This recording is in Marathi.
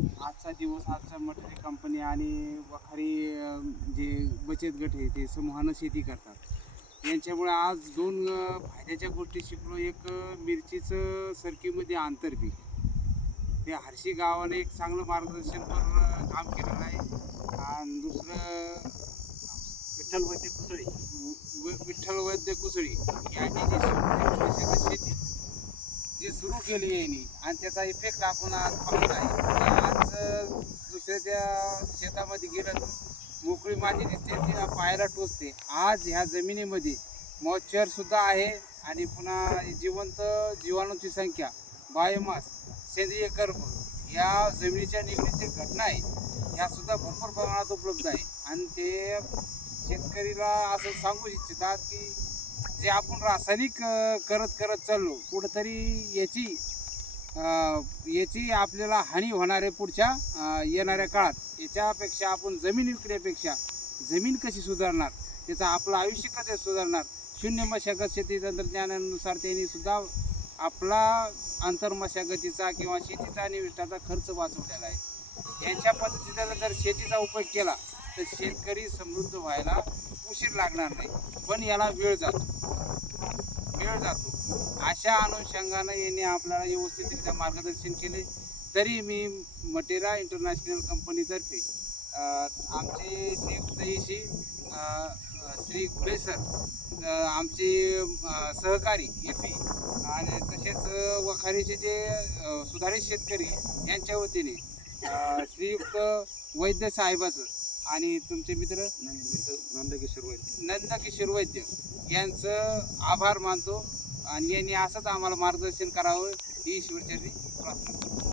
आजचा दिवस आजच्या मटेरियल कंपनी आणि वखारी जे बचत गट आहे ते समूहानं शेती करतात. यांच्यामुळे आज दोन फायद्याच्या गोष्टी शिकलो. एक मिरचीचं सरकीमध्ये आंतरपीक ते हर्षी गावाने एक चांगलं मार्गदर्शनपर काम केलेलं आहे. आणि दुसरं विठ्ठल वैद्य कुसळी. विठ्ठल वैद्य कुसळी यांनी जी सुरू केली शेती. जी सुरू केली यांनी आणि त्याचा इफेक्ट आपण आज पाहत आहे की आज अं, दुसऱ्याच्या शेतामध्ये गेलं मोकळी माती दिसते ती पायाला टोचते. आज ह्या जमिनीमध्ये मॉइश्चरसुद्धा आहे आणि पुन्हा जिवंत जीवाणूची संख्या बायोमास सेंद्रिय कर्म या जमिनीच्या निगडीची घटना आहे ह्यासुद्धा भरपूर प्रमाणात उपलब्ध आहे. आणि ते शेतकरीला असं सांगू इच्छितात की जे आपण रासायनिक करत करत चाललो कुठंतरी याची याची आपल्याला हानी होणार आहे पुढच्या येणाऱ्या काळात. याच्यापेक्षा आपण जमीन विकण्यापेक्षा जमीन कशी सुधारणार? त्याचं आपलं आयुष्य कसं सुधारणार? शून्य मशागत शेती तंत्रज्ञानानुसार त्यांनी सुद्धा आपला आंतरमशागतीचा किंवा शेतीचा निविष्ठाचा खर्च वाचवलेला आहे. यांच्या पद्धतीचा जर शेतीचा उपयोग केला तर शेतकरी समृद्ध व्हायला उशीर लागणार नाही. पण याला वेळ जातो. वेळ जातो. अशा अनुषंगानं यांनी आपल्याला व्यवस्थितरित्या मार्गदर्शन केले. तरी मी मटेरा इंटरनॅशनल कंपनीतर्फे आमचे अ, श्री गुळे सर आमचे सहकारी एफी आणि तसेच वखारीचे जे सुधारित शेतकरी यांच्या वतीने श्रीयुक्त वैद्य साहेबाचं आणि तुमचे मित्र नंदकिशोर वैद्य. नंदकिशोर वैद्य. यांचं आभार मानतो आणि यांनी असंच आम्हाला मार्गदर्शन करावं ही ईश्वरचरणी प्रार्थना करतो.